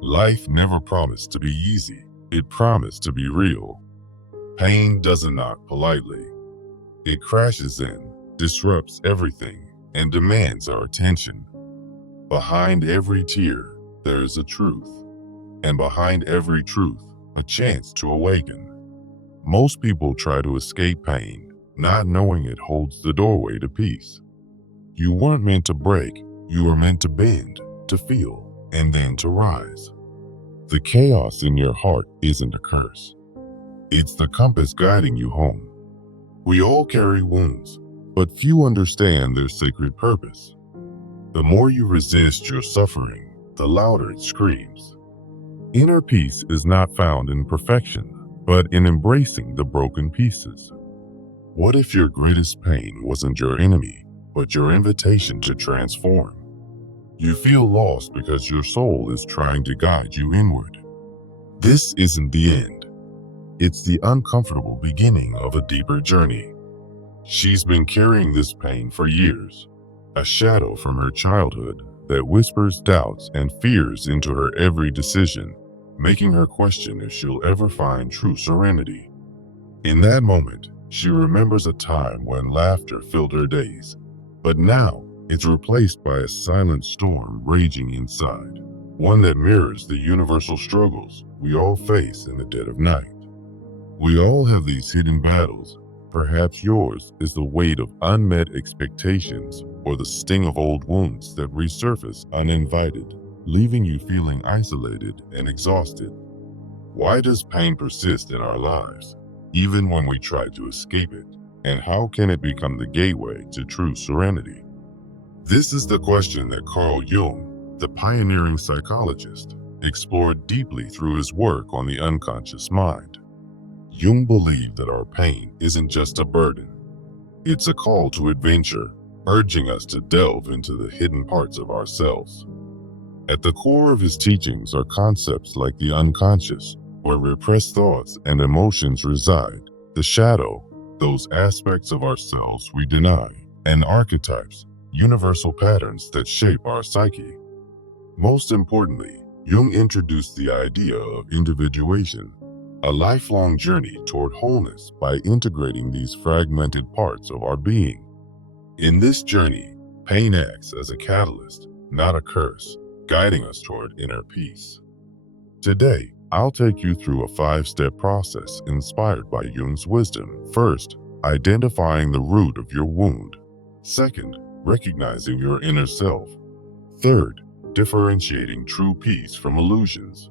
Life never promised to be easy. It promised to be real. Pain doesn't knock politely. It crashes in, disrupts everything, and demands our attention. Behind every tear, there is a truth. And behind every truth, a chance to awaken. Most people try to escape pain, not knowing it holds the doorway to peace. You weren't meant to break, you were meant to bend, to feel, and then to rise. The chaos in your heart isn't a curse. It's the compass guiding you home. We all carry wounds, but few understand their sacred purpose. The more you resist your suffering, the louder it screams. Inner peace is not found in perfection, but in embracing the broken pieces. What if your greatest pain wasn't your enemy, but your invitation to transform? You feel lost because your soul is trying to guide you inward. This isn't the end. It's the uncomfortable beginning of a deeper journey. She's been carrying this pain for years, a shadow from her childhood that whispers doubts and fears into her every decision, making her question if she'll ever find true serenity. In that moment, she remembers a time when laughter filled her days, but now it's replaced by a silent storm raging inside, one that mirrors the universal struggles we all face in the dead of night. We all have these hidden battles. Perhaps yours is the weight of unmet expectations or the sting of old wounds that resurface uninvited, leaving you feeling isolated and exhausted. Why does pain persist in our lives, even when we try to escape it? And how can it become the gateway to true serenity? This is the question that Carl Jung, the pioneering psychologist, explored deeply through his work on the unconscious mind. Jung believed that our pain isn't just a burden. It's a call to adventure, urging us to delve into the hidden parts of ourselves. At the core of his teachings are concepts like the unconscious, where repressed thoughts and emotions reside, the shadow, those aspects of ourselves we deny, and archetypes, universal patterns that shape our psyche. Most importantly, Jung introduced the idea of individuation, a lifelong journey toward wholeness by integrating these fragmented parts of our being. In this journey, pain acts as a catalyst, not a curse, guiding us toward inner peace. Today, I'll take you through a 5-step process inspired by Jung's wisdom. First, identifying the root of your wound. Second, recognizing your inner self. Third, differentiating true peace from illusions.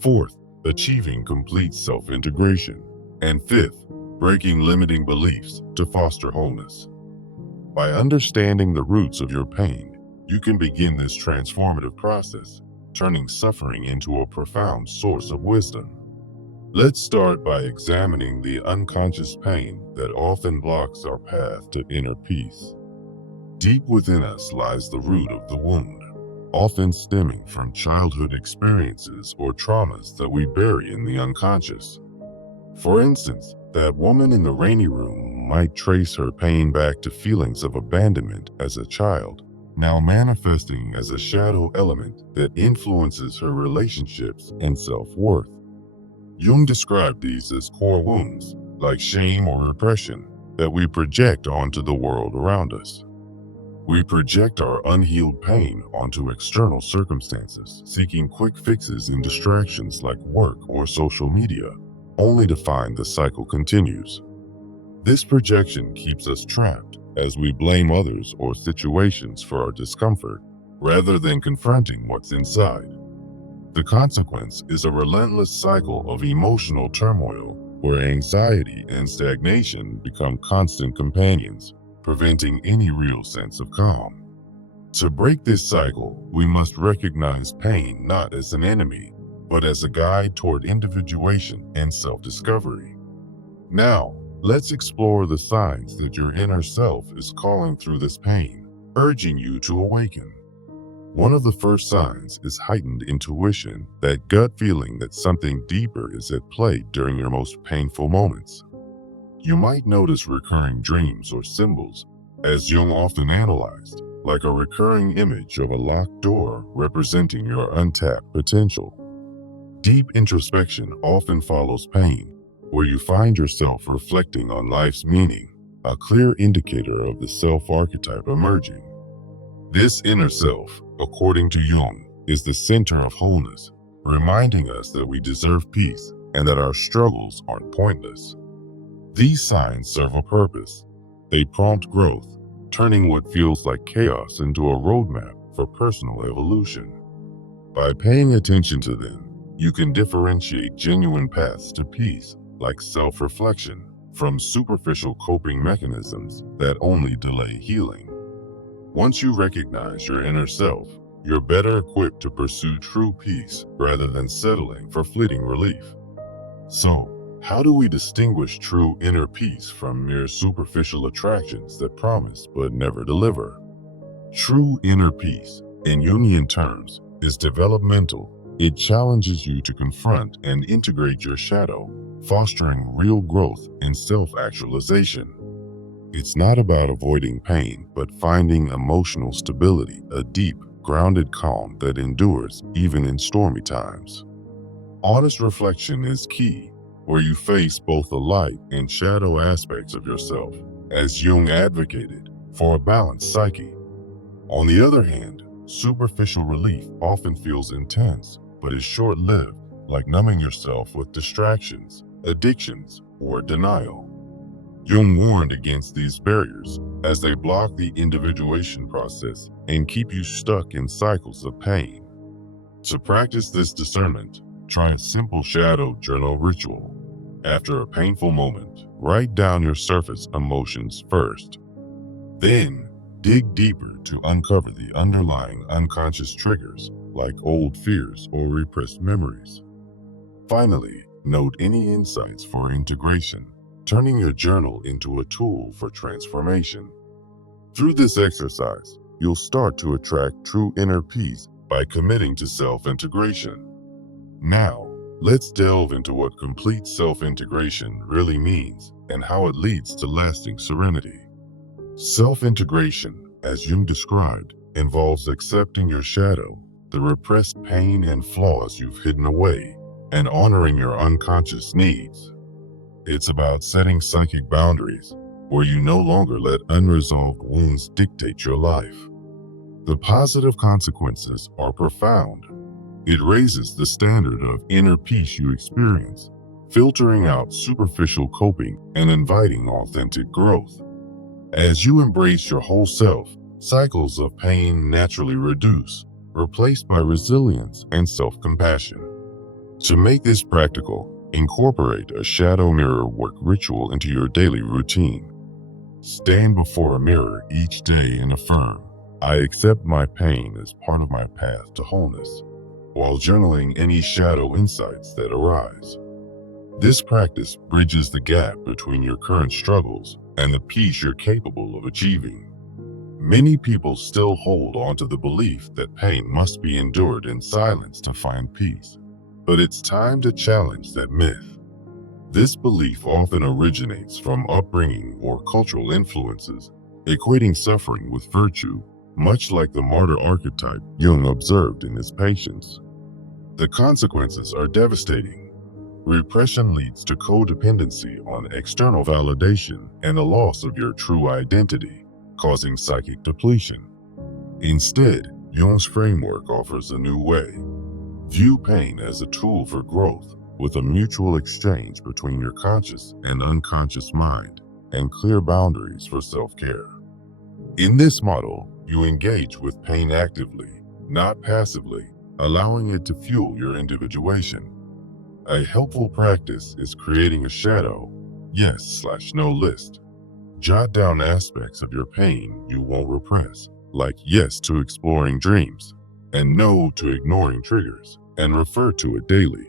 Fourth, achieving complete self-integration. And fifth, breaking limiting beliefs to foster wholeness. By understanding the roots of your pain, you can begin this transformative process, turning suffering into a profound source of wisdom. Let's start by examining the unconscious pain that often blocks our path to inner peace. Deep within us lies the root of the wound, often stemming from childhood experiences or traumas that we bury in the unconscious. For instance, that woman in the rainy room might trace her pain back to feelings of abandonment as a child, now manifesting as a shadow element that influences her relationships and self-worth. Jung described these as core wounds, like shame or repression, that we project onto the world around us. We project our unhealed pain onto external circumstances, seeking quick fixes in distractions like work or social media, only to find the cycle continues. This projection keeps us trapped as we blame others or situations for our discomfort, rather than confronting what's inside. The consequence is a relentless cycle of emotional turmoil, where anxiety and stagnation become constant companions, preventing any real sense of calm. To break this cycle, we must recognize pain not as an enemy, but as a guide toward individuation and self-discovery. Now, let's explore the signs that your inner self is calling through this pain, urging you to awaken. One of the first signs is heightened intuition, that gut feeling that something deeper is at play during your most painful moments. You might notice recurring dreams or symbols, as Jung often analyzed, like a recurring image of a locked door representing your untapped potential. Deep introspection often follows pain, where you find yourself reflecting on life's meaning, a clear indicator of the self archetype emerging. This inner self, according to Jung, is the center of wholeness, reminding us that we deserve peace and that our struggles aren't pointless. These signs serve a purpose. They prompt growth, turning what feels like chaos into a roadmap for personal evolution. By paying attention to them, you can differentiate genuine paths to peace, like self-reflection, from superficial coping mechanisms that only delay healing. Once you recognize your inner self, you're better equipped to pursue true peace rather than settling for fleeting relief. So, how do we distinguish true inner peace from mere superficial attractions that promise but never deliver? True inner peace, in Jungian terms, is developmental. It challenges you to confront and integrate your shadow, fostering real growth and self-actualization. It's not about avoiding pain, but finding emotional stability, a deep, grounded calm that endures even in stormy times. Honest reflection is key, where you face both the light and shadow aspects of yourself, as Jung advocated, for a balanced psyche. On the other hand, superficial relief often feels intense, but is short-lived, like numbing yourself with distractions, addictions, or denial. Jung warned against these barriers, as they block the individuation process and keep you stuck in cycles of pain. To practice this discernment, try a simple shadow journal ritual. After a painful moment, write down your surface emotions first. Then, dig deeper to uncover the underlying unconscious triggers, like old fears or repressed memories. Finally, note any insights for integration, turning your journal into a tool for transformation. Through this exercise, you'll start to attract true inner peace by committing to self-integration. Now, let's delve into what complete self-integration really means and how it leads to lasting serenity. Self-integration, as Jung described, involves accepting your shadow, the repressed pain and flaws you've hidden away, and honoring your unconscious needs. It's about setting psychic boundaries, where you no longer let unresolved wounds dictate your life. The positive consequences are profound. It raises the standard of inner peace you experience, filtering out superficial coping and inviting authentic growth. As you embrace your whole self, cycles of pain naturally reduce, replaced by resilience and self-compassion. To make this practical, incorporate a shadow mirror work ritual into your daily routine. Stand before a mirror each day and affirm, "I accept my pain as part of my path to wholeness," while journaling any shadow insights that arise. This practice bridges the gap between your current struggles and the peace you're capable of achieving. Many people still hold on to the belief that pain must be endured in silence to find peace. But it's time to challenge that myth. This belief often originates from upbringing or cultural influences, equating suffering with virtue, much like the martyr archetype Jung observed in his patients. The consequences are devastating. Repression leads to codependency on external validation and a loss of your true identity, causing psychic depletion. Instead, Jung's framework offers a new way. View pain as a tool for growth, with a mutual exchange between your conscious and unconscious mind, and clear boundaries for self-care. In this model, you engage with pain actively, not passively, allowing it to fuel your individuation. A helpful practice is creating a shadow, yes/no list. Jot down aspects of your pain you won't repress, like yes to exploring dreams, and no to ignoring triggers, and refer to it daily.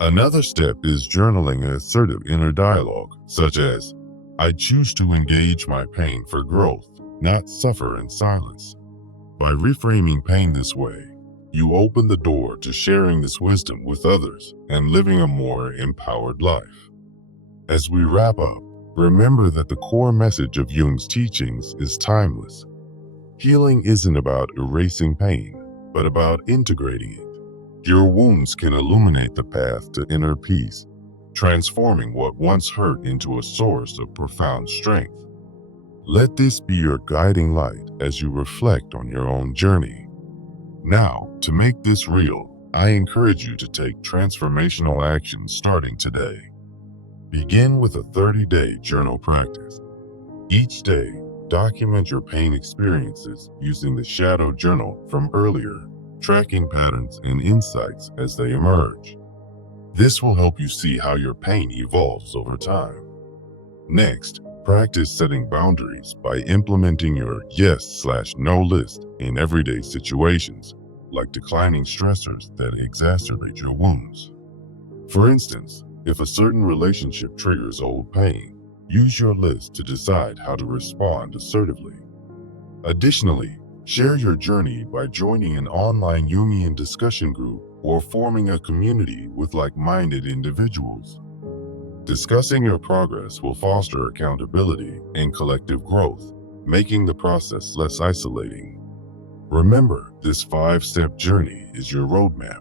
Another step is journaling an assertive inner dialogue, such as, "I choose to engage my pain for growth, not suffer in silence." By reframing pain this way, you open the door to sharing this wisdom with others and living a more empowered life. As we wrap up, remember that the core message of Jung's teachings is timeless. Healing isn't about erasing pain, but about integrating it. Your wounds can illuminate the path to inner peace, transforming what once hurt into a source of profound strength. Let this be your guiding light as you reflect on your own journey. Now, to make this real, I encourage you to take transformational action starting today. Begin with a 30-day journal practice. Each day, document your pain experiences using the shadow journal from earlier, tracking patterns and insights as they emerge. This will help you see how your pain evolves over time. Next, practice setting boundaries by implementing your yes/no list in everyday situations, like declining stressors that exacerbate your wounds. For instance, if a certain relationship triggers old pain, use your list to decide how to respond assertively. Additionally, share your journey by joining an online Jungian discussion group or forming a community with like-minded individuals. Discussing your progress will foster accountability and collective growth, making the process less isolating. Remember, this 5-step journey is your roadmap.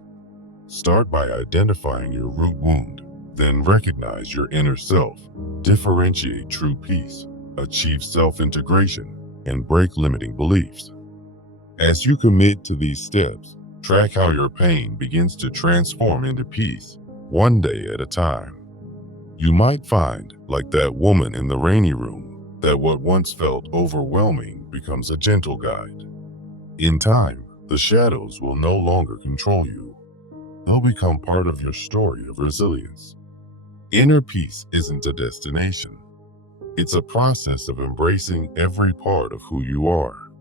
Start by identifying your root wound, then recognize your inner self, differentiate true peace, achieve self-integration, and break limiting beliefs. As you commit to these steps, track how your pain begins to transform into peace, one day at a time. You might find, like that woman in the rainy room, that what once felt overwhelming becomes a gentle guide. In time, the shadows will no longer control you. They'll become part of your story of resilience. Inner peace isn't a destination. It's a process of embracing every part of who you are.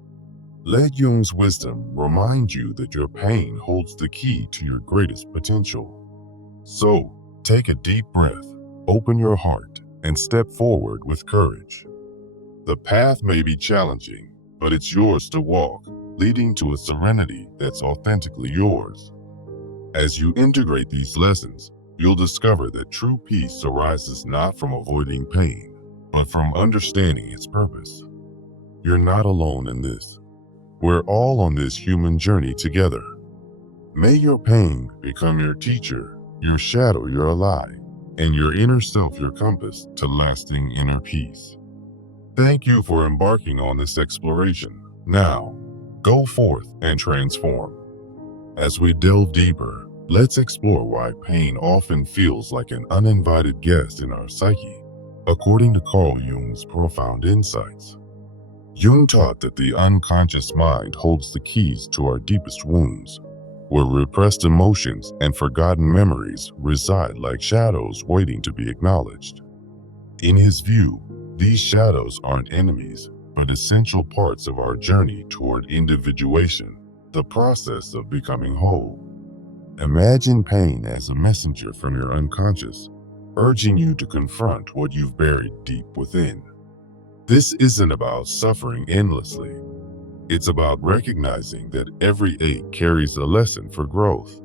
Let Jung's wisdom remind you that your pain holds the key to your greatest potential. So, take a deep breath, open your heart, and step forward with courage. The path may be challenging, but it's yours to walk, leading to a serenity that's authentically yours. As you integrate these lessons, you'll discover that true peace arises not from avoiding pain, but from understanding its purpose. You're not alone in this. We're all on this human journey together. May your pain become your teacher, your shadow your ally, and your inner self your compass to lasting inner peace. Thank you for embarking on this exploration. Now, go forth and transform. As we delve deeper, let's explore why pain often feels like an uninvited guest in our psyche, according to Carl Jung's profound insights. Jung taught that the unconscious mind holds the keys to our deepest wounds, where repressed emotions and forgotten memories reside like shadows waiting to be acknowledged. In his view, these shadows aren't enemies, but essential parts of our journey toward individuation, the process of becoming whole. Imagine pain as a messenger from your unconscious, urging you to confront what you've buried deep within. This isn't about suffering endlessly. It's about recognizing that every ache carries a lesson for growth.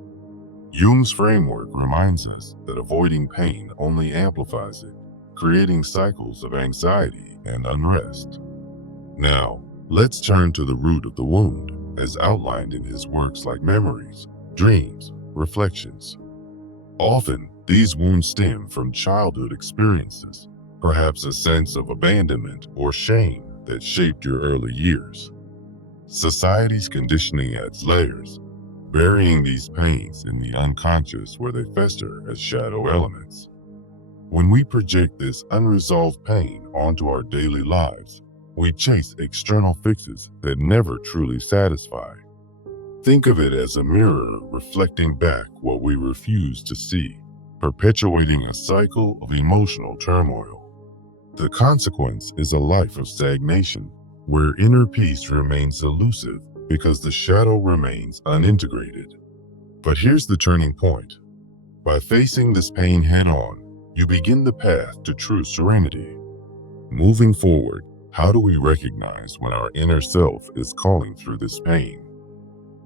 Jung's framework reminds us that avoiding pain only amplifies it, creating cycles of anxiety and unrest. Now, let's turn to the root of the wound, as outlined in his works like Memories, Dreams, Reflections. Often, these wounds stem from childhood experiences, perhaps a sense of abandonment or shame that shaped your early years. Society's conditioning adds layers, burying these pains in the unconscious where they fester as shadow elements. When we project this unresolved pain onto our daily lives, we chase external fixes that never truly satisfy. Think of it as a mirror reflecting back what we refuse to see, perpetuating a cycle of emotional turmoil. The consequence is a life of stagnation, where inner peace remains elusive because the shadow remains unintegrated. But here's the turning point. By facing this pain head-on, you begin the path to true serenity. Moving forward, how do we recognize when our inner self is calling through this pain?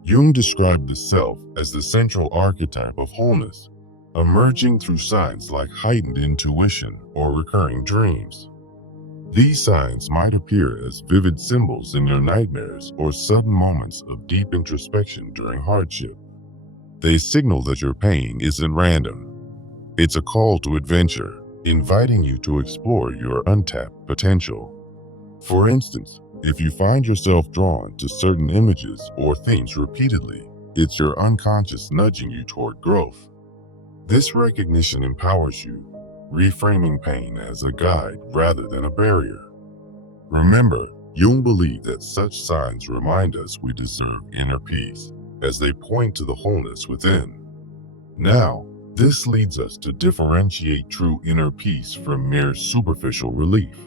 Jung described the self as the central archetype of wholeness, emerging through signs like heightened intuition or recurring dreams. These signs might appear as vivid symbols in your nightmares or sudden moments of deep introspection during hardship. They signal that your pain isn't random. It's a call to adventure, inviting you to explore your untapped potential. For instance, if you find yourself drawn to certain images or themes repeatedly, it's your unconscious nudging you toward growth. This recognition empowers you, reframing pain as a guide rather than a barrier. Remember, Jung believed that such signs remind us we deserve inner peace, as they point to the wholeness within. Now, this leads us to differentiate true inner peace from mere superficial relief.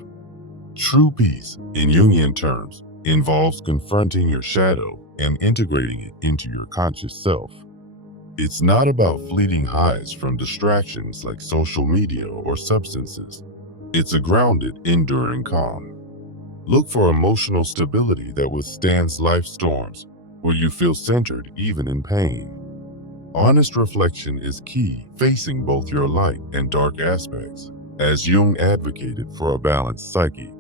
True peace, in Jungian terms, involves confronting your shadow and integrating it into your conscious self. It's not about fleeting highs from distractions like social media or substances. It's a grounded, enduring calm. Look for emotional stability that withstands life's storms, where you feel centered even in pain. Honest reflection is key, facing both your light and dark aspects, as Jung advocated for a balanced psyche.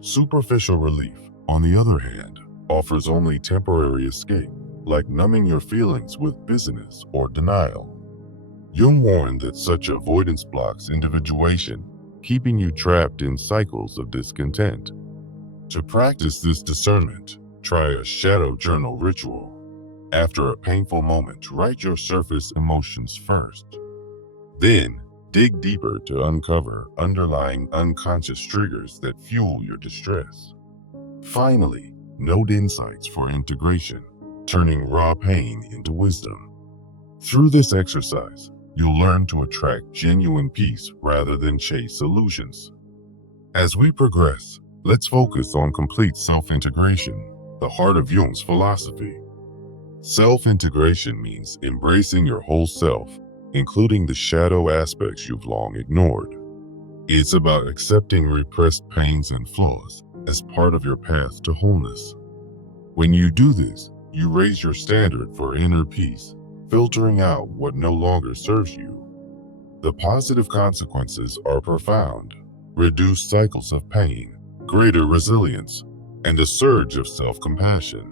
Superficial relief, on the other hand, offers only temporary escape, like numbing your feelings with busyness or denial. Jung warned that such avoidance blocks individuation, keeping you trapped in cycles of discontent. To practice this discernment, try a shadow journal ritual. After a painful moment, write your surface emotions first. Then, dig deeper to uncover underlying unconscious triggers that fuel your distress. Finally, note insights for integration, turning raw pain into wisdom. Through this exercise, you'll learn to attract genuine peace rather than chase illusions. As we progress, let's focus on complete self-integration, the heart of Jung's philosophy. Self-integration means embracing your whole self, including the shadow aspects you've long ignored. It's about accepting repressed pains and flaws as part of your path to wholeness. When you do this, you raise your standard for inner peace, filtering out what no longer serves you. The positive consequences are profound: reduced cycles of pain, greater resilience, and a surge of self-compassion.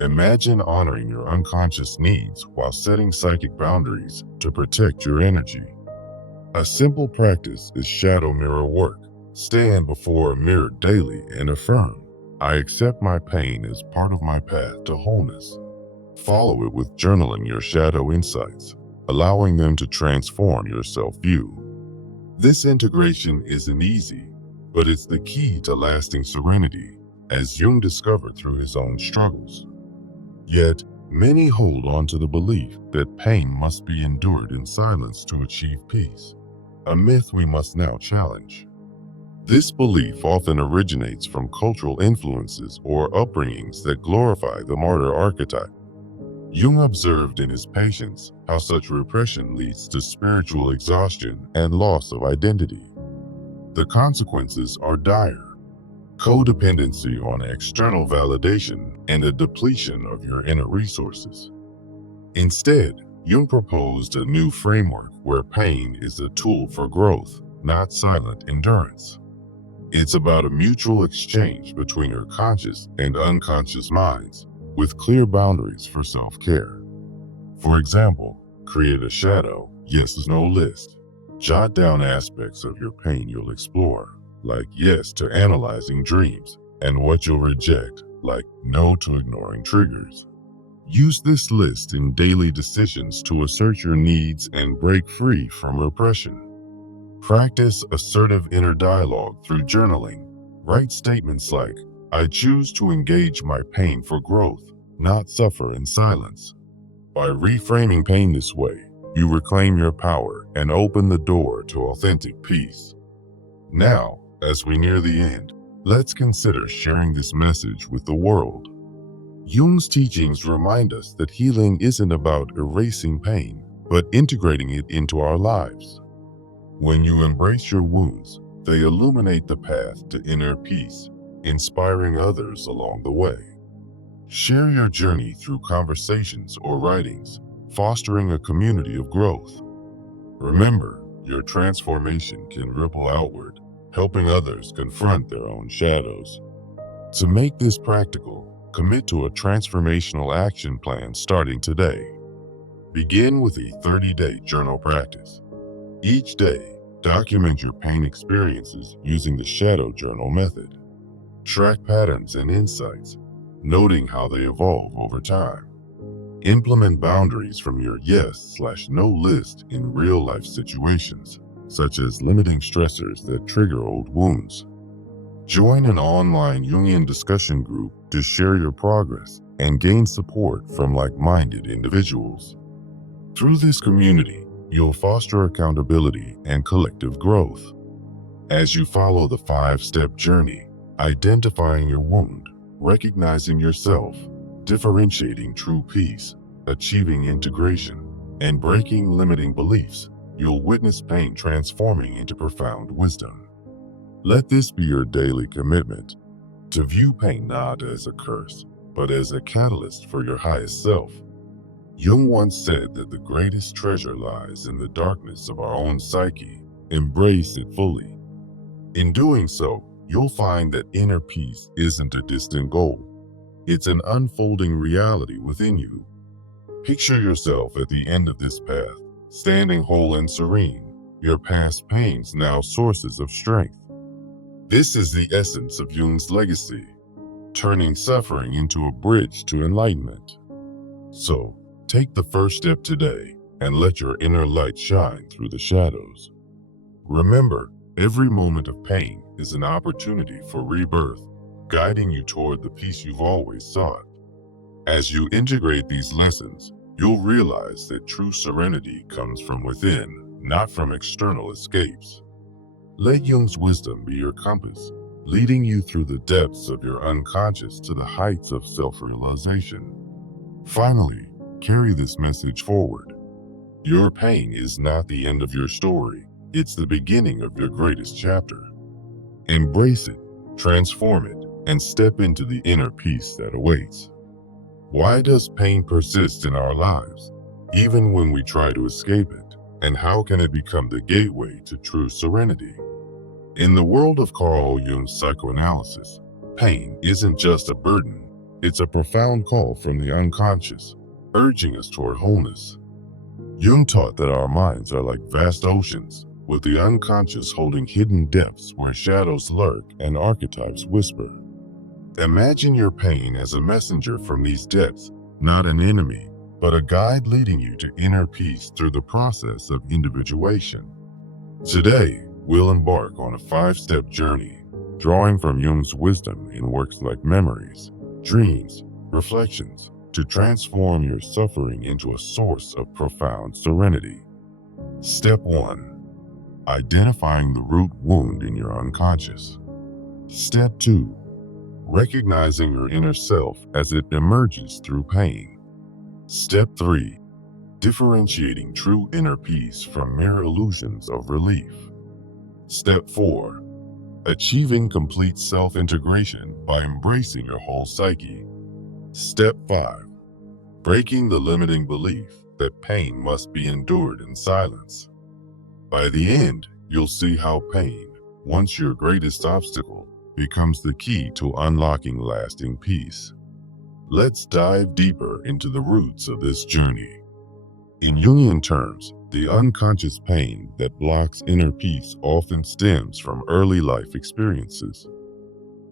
Imagine honoring your unconscious needs while setting psychic boundaries to protect your energy. A simple practice is shadow mirror work. Stand before a mirror daily and affirm, "I accept my pain as part of my path to wholeness." Follow it with journaling your shadow insights, allowing them to transform your self-view. This integration isn't easy, but it's the key to lasting serenity, as Jung discovered through his own struggles. Yet, many hold on to the belief that pain must be endured in silence to achieve peace, a myth we must now challenge. This belief often originates from cultural influences or upbringings that glorify the martyr archetype. Jung observed in his patients how such repression leads to spiritual exhaustion and loss of identity. The consequences are dire: codependency on external validation and a depletion of your inner resources. Instead, Jung proposed a new framework where pain is a tool for growth, not silent endurance. It's about a mutual exchange between your conscious and unconscious minds, with clear boundaries for self-care. For example, create a shadow yes/no list. Jot down aspects of your pain you'll explore, like yes to analyzing dreams, and what you'll reject, like no to ignoring triggers. Use this list in daily decisions to assert your needs and break free from repression. Practice assertive inner dialogue through journaling. Write statements like, "I choose to engage my pain for growth, not suffer in silence." By reframing pain this way, you reclaim your power and open the door to authentic peace. Now, as we near the end, let's consider sharing this message with the world. Jung's teachings remind us that healing isn't about erasing pain, but integrating it into our lives. When you embrace your wounds, they illuminate the path to inner peace, inspiring others along the way. Share your journey through conversations or writings, fostering a community of growth. Remember, your transformation can ripple outward, helping others confront their own shadows. To make this practical, commit to a transformational action plan starting today. Begin with a 30-day journal practice. Each day, document your pain experiences using the shadow journal method. Track patterns and insights, noting how they evolve over time. Implement boundaries from your yes/no list in real-life situations, such as limiting stressors that trigger old wounds. Join an online Jungian discussion group to share your progress and gain support from like-minded individuals. Through this community, you'll foster accountability and collective growth. As you follow the 5-step journey, identifying your wound, recognizing yourself, differentiating true peace, achieving integration, and breaking limiting beliefs, you'll witness pain transforming into profound wisdom. Let this be your daily commitment to view pain not as a curse, but as a catalyst for your highest self. Jung once said that the greatest treasure lies in the darkness of our own psyche. Embrace it fully. In doing so, you'll find that inner peace isn't a distant goal. It's an unfolding reality within you. Picture yourself at the end of this path, standing whole and serene, your past pains now sources of strength. This is the essence of Jung's legacy, turning suffering into a bridge to enlightenment. So, take the first step today and let your inner light shine through the shadows. Remember, every moment of pain is an opportunity for rebirth, guiding you toward the peace you've always sought. As you integrate these lessons, you'll realize that true serenity comes from within, not from external escapes. Let Jung's wisdom be your compass, leading you through the depths of your unconscious to the heights of self-realization. Finally, carry this message forward. Your pain is not the end of your story. It's the beginning of your greatest chapter. Embrace it, transform it, and step into the inner peace that awaits. Why does pain persist in our lives, even when we try to escape it? And how can it become the gateway to true serenity? In the world of Carl Jung's psychoanalysis, pain isn't just a burden, it's a profound call from the unconscious, urging us toward wholeness. Jung taught that our minds are like vast oceans, with the unconscious holding hidden depths where shadows lurk and archetypes whisper. Imagine your pain as a messenger from these depths, not an enemy, but a guide leading you to inner peace through the process of individuation. Today, we'll embark on a 5-step journey, drawing from Jung's wisdom in works like Memories, Dreams, Reflections, to transform your suffering into a source of profound serenity. Step 1. Identifying the root wound in your unconscious. Step 2. Recognizing your inner self as it emerges through pain. Step 3. Differentiating true inner peace from mere illusions of relief. Step 4. Achieving complete self-integration by embracing your whole psyche. Step 5. Breaking the limiting belief that pain must be endured in silence. By the end, you'll see how pain, once your greatest obstacle, becomes the key to unlocking lasting peace. Let's dive deeper into the roots of this journey. In Jungian terms, the unconscious pain that blocks inner peace often stems from early life experiences.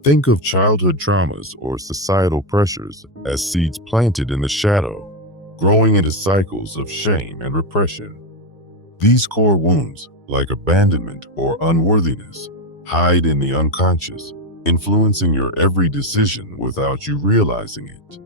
Think of childhood traumas or societal pressures as seeds planted in the shadow, growing into cycles of shame and repression. These core wounds, like abandonment or unworthiness, hide in the unconscious, influencing your every decision without you realizing it.